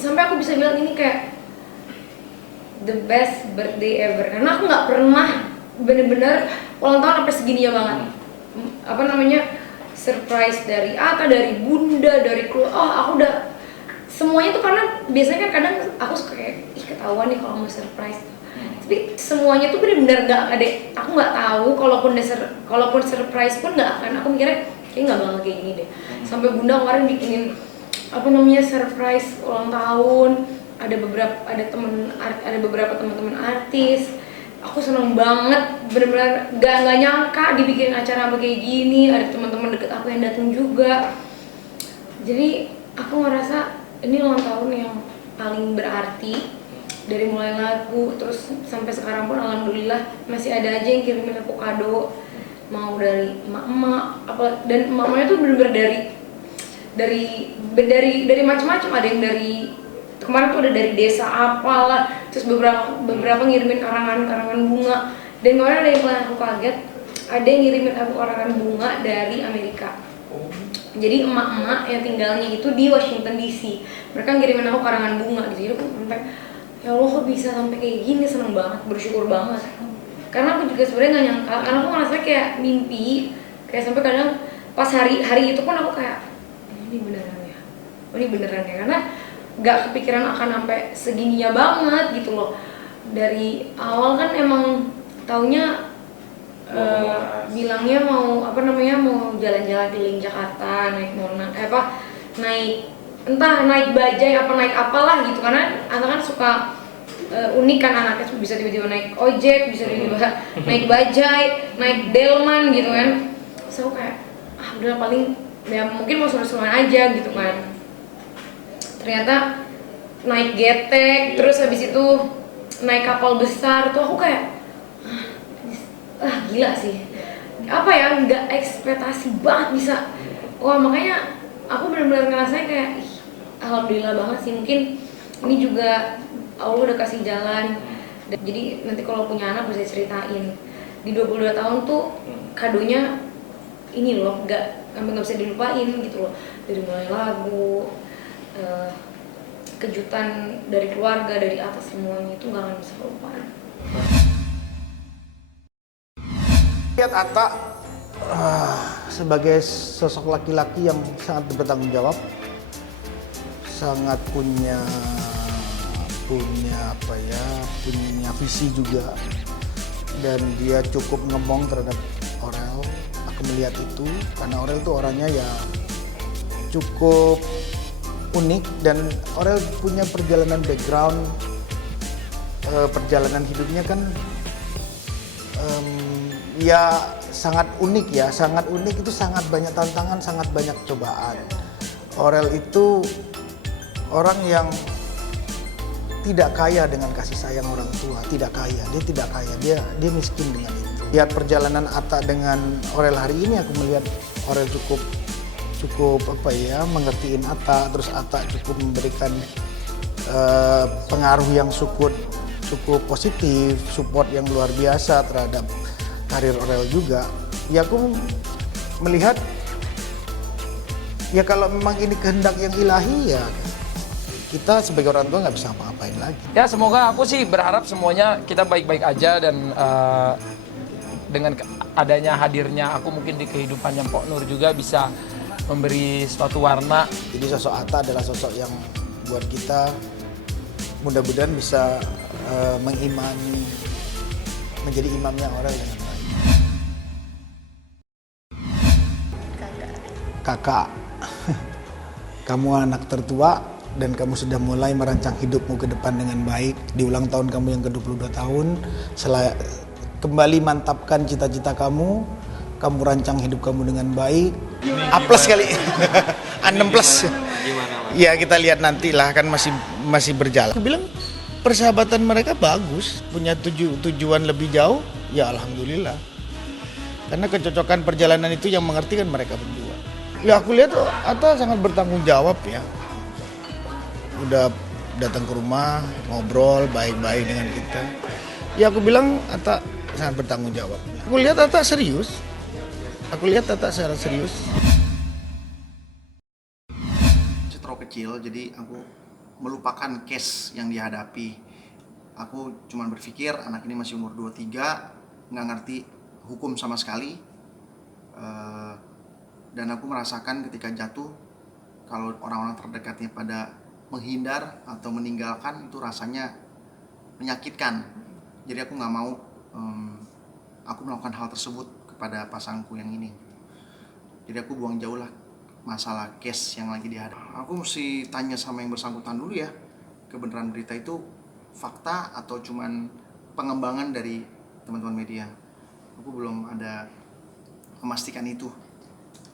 sampai aku bisa bilang ini kayak the best birthday ever, karena aku nggak pernah bener-bener ulang tahun sampai segininya banget. Apa namanya, surprise dari Ata, dari Bunda, dari keluarga. Oh, aku udah semuanya tuh, karena biasanya kan kadang aku suka kayak ih ketahuan nih kalau mau surprise. Tapi semuanya tuh bener-bener nggak ada, aku nggak tahu kalaupun surprise pun nggak akan, aku mikirnya kayak nggak bakal kayak gini deh. Sampai Bunda kemarin bikinin apa namanya surprise ulang tahun, ada beberapa teman-teman artis. Aku seneng banget, bener-bener gak nyangka dibikin acara apa kayak gini. Ada teman-teman deket aku yang datang juga. Jadi aku ngerasa ini ulang tahun yang paling berarti. Dari mulai lagu terus sampai sekarang pun alhamdulillah masih ada aja yang kirimin aku kado, mau dari emak-emak apa, dan emak-emaknya tuh bener-bener dari macam-macam. Ada yang dari kemarin tuh ada dari desa apalah, terus beberapa ngirimin karangan bunga. Dan kemarin ada yang paling aku kaget, ada yang ngirimin aku karangan bunga dari Amerika. Jadi emak-emak yang tinggalnya itu di Washington DC, mereka ngirimin aku karangan bunga gitu. Jadi aku sampai ya Allah kok bisa sampai kayak gini, seneng banget, bersyukur banget. Karena aku juga sebenarnya nggak nyangka, karena aku ngerasa kayak mimpi, kayak sampai kadang pas hari itu pun aku kayak ini beneran ya, karena nggak kepikiran akan sampai segininya banget gitu loh. Dari awal kan emang taunya bilangnya mau apa namanya, mau jalan-jalan keliling Jakarta, naik naik bajai apa naik apalah gitu, karena anak kan suka unik kan, anaknya bisa tiba-tiba naik ojek, bisa tiba-tiba naik bajai, naik delman gitu kan. So kayak udah paling ya mungkin mau seru-seruan aja gitu kan. Ternyata naik getek, terus habis itu naik kapal besar tuh aku kayak gila sih, apa ya, nggak ekspektasi banget bisa. Wah makanya aku benar-benar ngerasanya kayak alhamdulillah banget sih. Mungkin ini juga Allah udah kasih jalan. Jadi nanti kalau punya anak bisa ceritain di 22 tahun tuh kadonya ini loh, nggak bisa dilupain gitu loh. Dari mulai lagu, kejutan dari keluarga, dari atas, semuanya itu nggak akan bisa lupain. Lihat Atta sebagai sosok laki-laki yang sangat bertanggung jawab, sangat punya visi juga, dan dia cukup ngemong terhadap Aurel. Aku melihat itu karena Aurel itu orangnya ya cukup unik, dan Aurel punya perjalanan background, perjalanan hidupnya kan ya sangat unik ya, sangat unik. Itu sangat banyak tantangan, sangat banyak cobaan. Aurel itu orang yang tidak kaya dengan kasih sayang orang tua, tidak kaya, dia miskin dengan itu. Lihat perjalanan Atta dengan Aurel hari ini, aku melihat Aurel cukup mengertiin Atta, terus Atta cukup memberikan pengaruh yang cukup positif, support yang luar biasa terhadap karir Aurel juga. Ya aku melihat ya kalau memang ini kehendak yang ilahi, ya kita sebagai orang tua nggak bisa apa-apain lagi. Ya semoga, aku sih berharap semuanya kita baik-baik aja, dan dengan adanya hadirnya aku mungkin di kehidupannya Mpok Nur juga bisa memberi suatu warna. Jadi sosok Atta adalah sosok yang buat kita mudah-mudahan bisa mengimani, menjadi imamnya Aurel dengan baik. Kakak, kamu anak tertua dan kamu sudah mulai merancang hidupmu ke depan dengan baik. Di ulang tahun kamu yang ke-22 tahun, kembali mantapkan cita-cita kamu rancang hidup kamu dengan baik. A+ kali. A6+. Ya kita lihat nantilah, kan masih berjalan. Aku bilang persahabatan mereka bagus, punya tujuan lebih jauh, ya alhamdulillah. Karena kecocokan perjalanan itu yang mengerti kan mereka berdua. Ya aku lihat Atta sangat bertanggung jawab ya. Udah datang ke rumah, ngobrol baik-baik dengan kita. Ya aku bilang Atta sangat bertanggung jawab. Aku lihat Atta serius. Secara serius. Cetro kecil, jadi aku melupakan case yang dihadapi. Aku cuma berpikir anak ini masih umur 23, nggak ngerti hukum sama sekali. Dan aku merasakan ketika jatuh, kalau orang-orang terdekatnya pada menghindar atau meninggalkan, itu rasanya menyakitkan. Jadi aku nggak mau aku melakukan hal tersebut kepada pasanganku yang ini. Jadi aku buang jauh lah masalah case yang lagi dihadapi. Aku mesti tanya sama yang bersangkutan dulu ya, kebenaran berita itu fakta atau cuman pengembangan dari teman-teman media. Aku belum ada memastikan itu.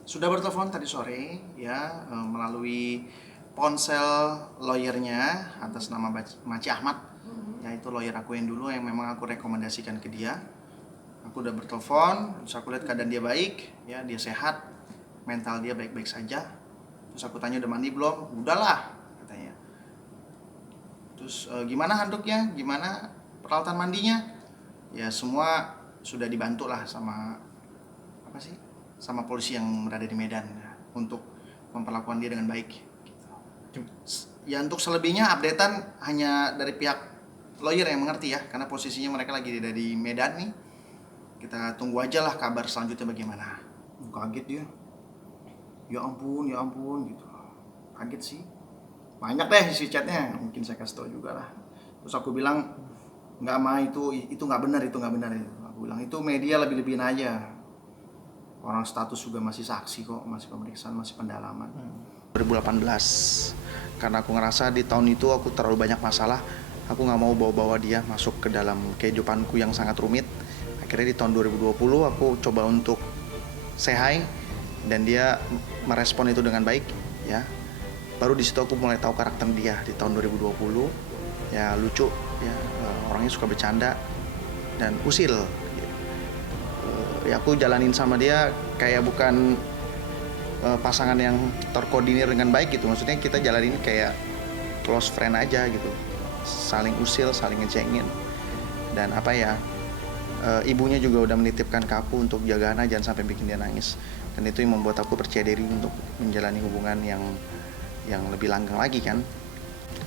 Sudah bertelepon tadi sore ya, melalui ponsel lawyernya atas nama Maci Ahmad. Ya itu lawyer aku yang dulu yang memang aku rekomendasikan ke dia. Aku udah bertelepon, terus aku lihat keadaan dia baik, ya dia sehat, mental dia baik-baik saja. Terus aku tanya udah mandi belum? Udahlah katanya. Terus gimana handuknya? Gimana peralatan mandinya? Ya semua sudah dibantu lah sama sama polisi yang berada di Medan ya, untuk memperlakukan dia dengan baik. Ya untuk selebihnya updatean hanya dari pihak lawyer yang mengerti ya, karena posisinya mereka lagi ada di Medan nih. Kita tunggu aja lah kabar selanjutnya bagaimana. Kaget dia. Ya ampun gitu. Kaget sih. Banyak deh isi chatnya, mungkin saya kasih tau juga lah. Terus aku bilang, nggak mah itu nggak benar itu. Aku bilang itu media lebih-lebihin aja. Orang status juga masih saksi kok, masih pemeriksaan, masih pendalaman. 2018, karena aku ngerasa di tahun itu aku terlalu banyak masalah. Aku nggak mau bawa-bawa dia masuk ke dalam kehidupanku yang sangat rumit. Akhirnya di tahun 2020 aku coba untuk say hi dan dia merespon itu dengan baik ya. Baru di situ aku mulai tahu karakter dia di tahun 2020. Ya lucu ya, orangnya suka bercanda dan usil. Ya aku jalanin sama dia kayak bukan pasangan yang terkoordinir dengan baik gitu. Maksudnya kita jalanin kayak close friend aja gitu. Saling usil, saling ngecengin. Dan apa ya, ibunya juga udah menitipkan ke aku untuk jaga Hana jangan sampai bikin dia nangis. Dan itu yang membuat aku percaya diri untuk menjalani hubungan yang lebih langgeng lagi kan.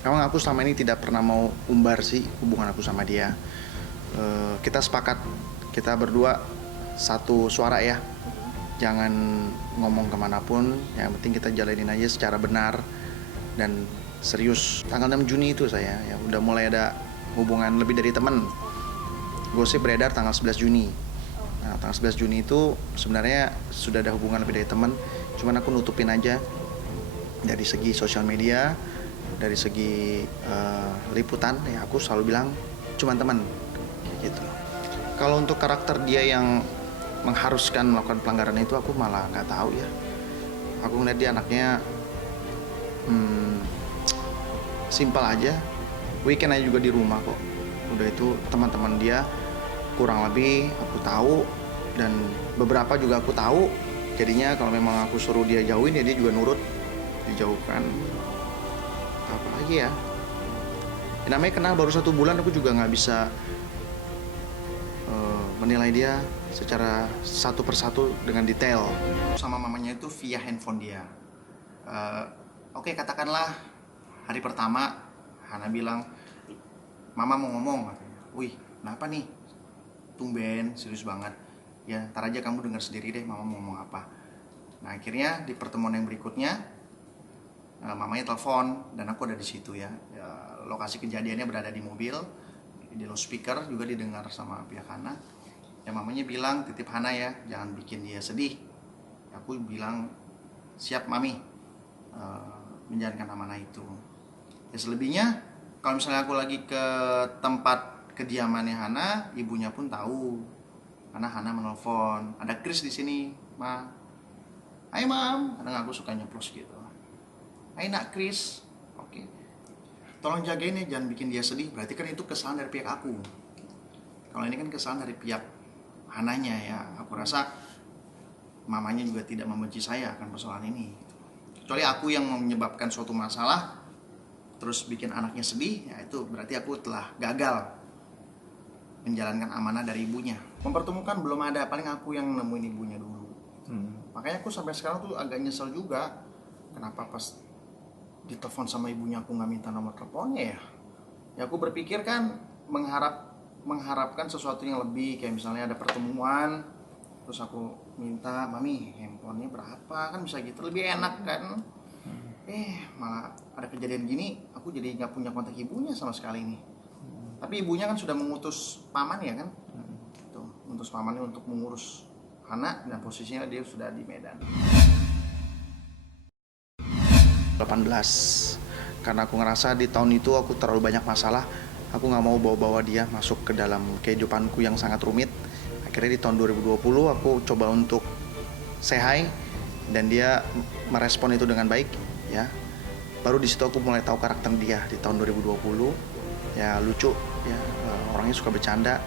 Memang aku selama ini tidak pernah mau umbar sih hubungan aku sama dia. Kita sepakat, kita berdua satu suara ya. Jangan ngomong kemanapun, yang penting kita jalanin aja secara benar dan serius. Tanggal 6 Juni itu saya ya udah mulai ada hubungan lebih dari teman. Gosip beredar tanggal 11 Juni. Nah, tanggal 11 Juni itu sebenarnya sudah ada hubungan lebih dari teman, cuman aku nutupin aja dari segi sosial media, dari segi liputan ya aku selalu bilang cuman teman kayak gitu. Kalau untuk karakter dia yang mengharuskan melakukan pelanggaran itu aku malah nggak tahu ya. Aku ngeliat dia anaknya simpel aja, weekend aja juga di rumah kok. Udah itu teman-teman dia kurang lebih aku tahu dan beberapa juga aku tahu. Jadinya kalau memang aku suruh dia jauhin ya dia juga nurut, dijauhkan. Apa lagi ya? Namanya kenal baru 1 bulan, aku juga nggak bisa menilai dia secara satu persatu dengan detail. Sama mamanya itu via handphone dia. Oke, katakanlah hari pertama Hana bilang, Mama mau ngomong, katanya. Wih, kenapa nih? Tumben, serius banget. Ya, ntar aja kamu dengar sendiri deh Mama mau ngomong apa. Nah, akhirnya di pertemuan yang berikutnya, mamanya telepon dan aku ada di situ ya. Lokasi kejadiannya berada di mobil, di loudspeaker juga didengar sama pihak Hana. Ya mamanya bilang titip Hana ya, jangan bikin dia sedih. Aku bilang siap Mami, menjalankan amanah itu. Ya selebihnya kalau misalnya aku lagi ke tempat kediamannya Hana, ibunya pun tahu. Karena Hana menelpon, ada Chris di sini, Ma. Hai Mam, kadang aku suka nyeplos gitu. Hai nak Chris, oke. Tolong jagain ya, jangan bikin dia sedih. Berarti kan itu kesalahan dari pihak aku. Kalau ini kan kesalahan dari pihak Hananya ya. Aku rasa mamanya juga tidak membenci saya akan persoalan ini. Kecuali aku yang menyebabkan suatu masalah, terus bikin anaknya sedih, ya itu berarti aku telah gagal menjalankan amanah dari ibunya. Mempertemukan belum ada, paling aku yang nemuin ibunya dulu. Makanya aku sampai sekarang tuh agak nyesel juga kenapa pas ditelepon sama ibunya aku nggak minta nomor teleponnya ya. Ya aku berpikir kan mengharapkan sesuatu yang lebih, kayak misalnya ada pertemuan terus aku minta, mami handphonenya berapa, kan bisa gitu lebih enak kan. Malah ada kejadian gini, aku jadi nggak punya kontak ibunya sama sekali nih. Tapi ibunya kan sudah mengutus paman ya kan, tuh mengutus pamannya untuk mengurus Hana, dan posisinya dia sudah di Medan. 18, karena aku ngerasa di tahun itu aku terlalu banyak masalah. Aku nggak mau bawa-bawa dia masuk ke dalam kehidupanku yang sangat rumit. Akhirnya di tahun 2020 aku coba untuk say hi, dan dia merespon itu dengan baik ya. Baru di situ aku mulai tahu karakter dia di tahun 2020. Ya lucu ya, orangnya suka bercanda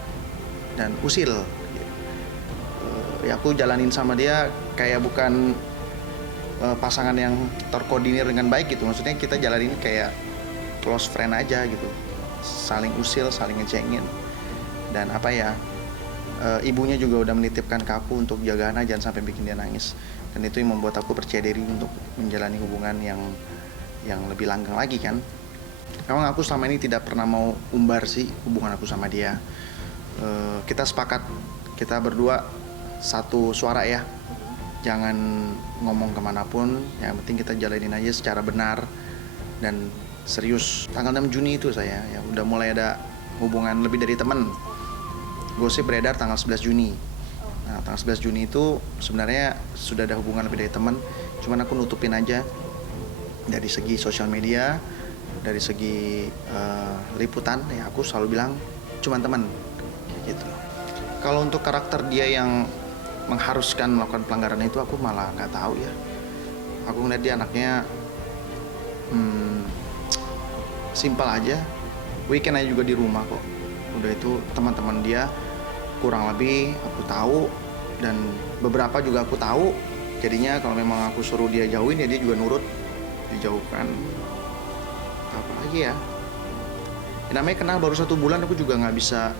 dan usil. Ya aku jalanin sama dia kayak bukan pasangan yang terkoordinir dengan baik gitu. Maksudnya kita jalanin kayak close friend aja gitu, saling usil, saling ngecengin. Dan apa ya, ibunya juga udah menitipkan ke aku untuk jaga Hana jangan sampai bikin dia nangis. Dan itu yang membuat aku percaya diri untuk menjalani hubungan yang lebih langgeng lagi kan. Memang aku selama ini tidak pernah mau umbar sih hubungan aku sama dia. Kita sepakat, kita berdua satu suara ya, jangan ngomong kemanapun, yang penting kita jalanin aja secara benar dan serius. Tanggal 6 Juni itu saya ya udah mulai ada hubungan lebih dari teman. Gosip beredar tanggal 11 Juni. Nah, tanggal 11 Juni itu sebenarnya sudah ada hubungan lebih dari teman, cuman aku nutupin aja dari segi sosial media, dari segi liputan ya aku selalu bilang cuman teman kayak gitu. Kalau untuk karakter dia yang mengharuskan melakukan pelanggaran itu aku malah nggak tahu ya. Aku ngeliat dia anaknya simpel aja, weekend aja juga di rumah kok. Udah itu teman-teman dia kurang lebih aku tahu, dan beberapa juga aku tahu. Jadinya kalau memang aku suruh dia jauhin ya dia juga nurut, dijauhkan. Apa lagi ya? Namanya kenal baru 1 bulan, aku juga nggak bisa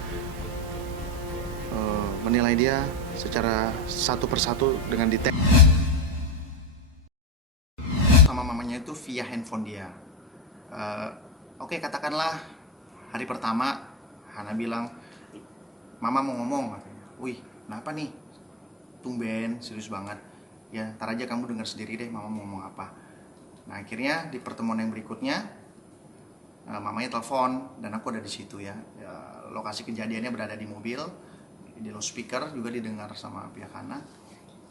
menilai dia secara satu persatu dengan detail. Sama mamanya itu via handphone dia. Oke, katakanlah hari pertama Hana bilang, mama mau ngomong katanya. Wih, kenapa nih? Tumben, serius banget. Ya, ntar aja kamu dengar sendiri deh mama mau ngomong apa. Nah, akhirnya di pertemuan yang berikutnya mamanya telepon dan aku ada di situ ya. Lokasi kejadiannya berada di mobil. Di loudspeaker juga didengar sama pihak Hana.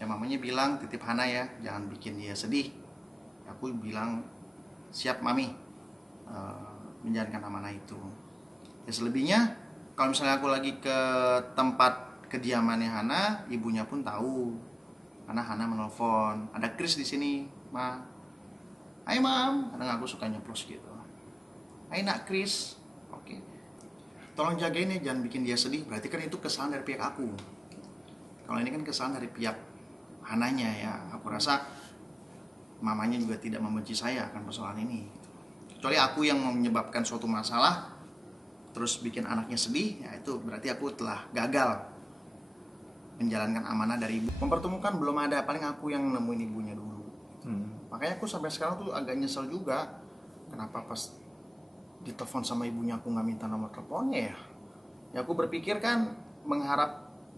Ya mamanya bilang titip Hana ya, jangan bikin dia sedih. Aku bilang siap mami, menjalankan amanah itu. Ya selebihnya kalau misalnya aku lagi ke tempat kediamannya Hana, ibunya pun tahu. Karena Hana menelpon, ada Chris di sini, ma. Hai mam, kadang aku suka nyeplos gitu. Hai nak Chris, oke. Tolong jagain ya, jangan bikin dia sedih. Berarti kan itu kesalahan dari pihak aku. Kalau ini kan kesalahan dari pihak Hananya ya. Aku rasa mamanya juga tidak membenci saya akan persoalan ini. Kecuali aku yang menyebabkan suatu masalah terus bikin anaknya sedih, ya itu berarti aku telah gagal menjalankan amanah dari ibu. Mempertemukan belum ada, paling aku yang nemuin ibunya dulu. Makanya aku sampai sekarang tuh agak nyesel juga. Kenapa pas ditelepon sama ibunya aku nggak minta nomor teleponnya ya. Ya aku berpikir kan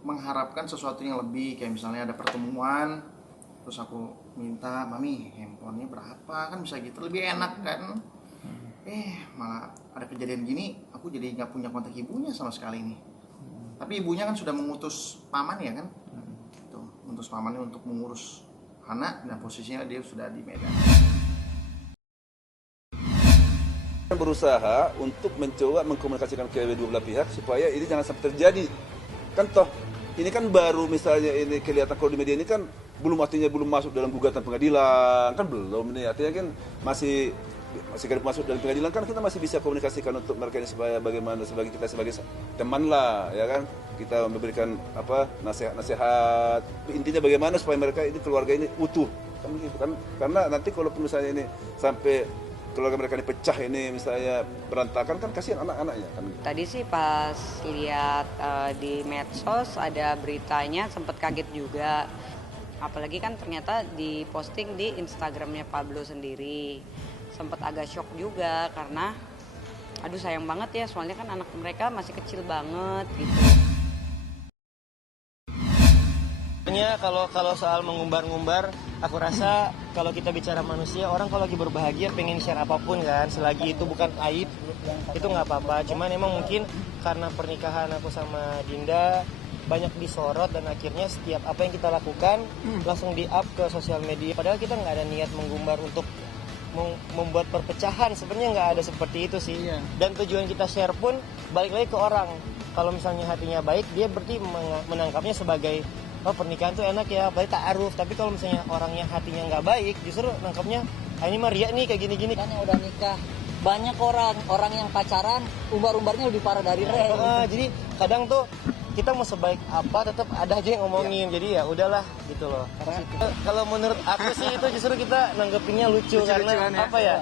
mengharapkan sesuatu yang lebih, kayak misalnya ada pertemuan terus aku minta, mami handphonenya berapa, kan bisa gitu lebih enak kan. Malah ada kejadian gini, aku jadi nggak punya kontak ibunya sama sekali nih. Tapi ibunya kan sudah mengutus paman ya kan, tuh mengutus pamannya untuk mengurus Hana, dan posisinya dia sudah di Medan. Berusaha untuk mencoba mengkomunikasikan ke kedua belah pihak supaya ini jangan sampai terjadi. Kan toh ini kan baru misalnya ini kelihatan kalau di media ini kan belum masuk dalam gugatan pengadilan, kan belum ini, artinya kan masih masuk dalam pengadilan, kan kita masih bisa komunikasikan untuk mereka ini supaya bagaimana sebagai kita sebagai teman lah ya kan, kita memberikan apa nasihat intinya bagaimana supaya mereka ini keluarga ini utuh kan gitu kan, karena nanti kalau misalnya ini sampai keluarga mereka dipecah ini misalnya berantakan kan kasihan anak-anaknya kan. Tadi sih pas lihat di medsos ada beritanya sempat kaget juga. Apalagi kan ternyata diposting di Instagramnya Pablo sendiri. sempat agak shock juga karena aduh sayang banget ya, soalnya kan anak mereka masih kecil banget gitu. Sebenarnya kalau soal mengumbar-ngumbar, aku rasa kalau kita bicara manusia, orang kalau lagi berbahagia pengen share apapun kan, selagi itu bukan aib, itu nggak apa-apa. Cuman emang mungkin karena pernikahan aku sama Dinda banyak disorot dan akhirnya setiap apa yang kita lakukan langsung di-up ke sosial media. Padahal kita nggak ada niat mengumbar untuk membuat perpecahan, sebenarnya nggak ada seperti itu sih. Dan tujuan kita share pun balik lagi ke orang. Kalau misalnya hatinya baik, dia berarti menangkapnya sebagai oh pernikahan tuh enak ya, apalagi ta'aruf. Tapi kalau misalnya orangnya hatinya nggak baik, justru nangkapnya ini mah ria nih kayak gini-gini. Kan yang udah nikah banyak orang yang pacaran umbar-umbarnya lebih parah dari Ren. Jadi kadang tuh kita mau sebaik apa tetap ada aja yang ngomongin. Jadi ya udahlah gitu loh. Kalau menurut aku sih itu justru kita nanggepinnya lucu karena apa ya?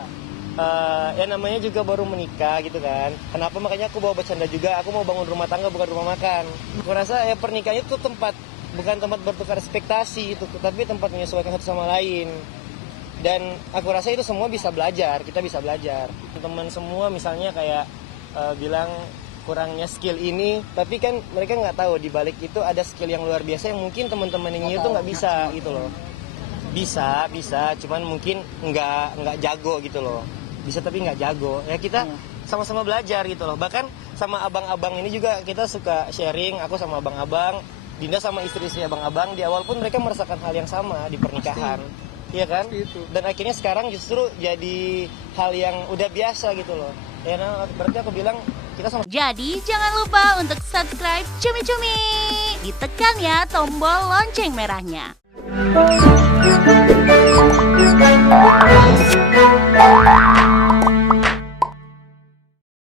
Ya namanya juga baru menikah gitu kan. Kenapa makanya aku bawa bercanda juga. Aku mau bangun rumah tangga bukan rumah makan. Aku rasa ya pernikahan itu bukan tempat bertukar ekspektasi itu, tapi tempat menyesuaikan satu sama lain. Dan aku rasa itu semua bisa belajar, kita bisa belajar. Teman semua misalnya kayak bilang kurangnya skill ini, tapi kan mereka nggak tahu di balik itu ada skill yang luar biasa yang mungkin teman-teman ini itu nggak bisa gitu loh. Bisa, cuman mungkin nggak jago gitu loh. Bisa tapi nggak jago. Ya kita sama-sama belajar gitu loh. Bahkan sama abang-abang ini juga kita suka sharing. Aku sama abang-abang, Dinda sama istri-istri abang-abang, di awal pun mereka merasakan hal yang sama di pernikahan. Iya kan? Dan akhirnya sekarang justru jadi hal yang udah biasa gitu loh. Ya nah, berarti aku bilang kita sama. Jadi jangan lupa untuk subscribe Cumi Cumi. Ditekan ya tombol lonceng merahnya.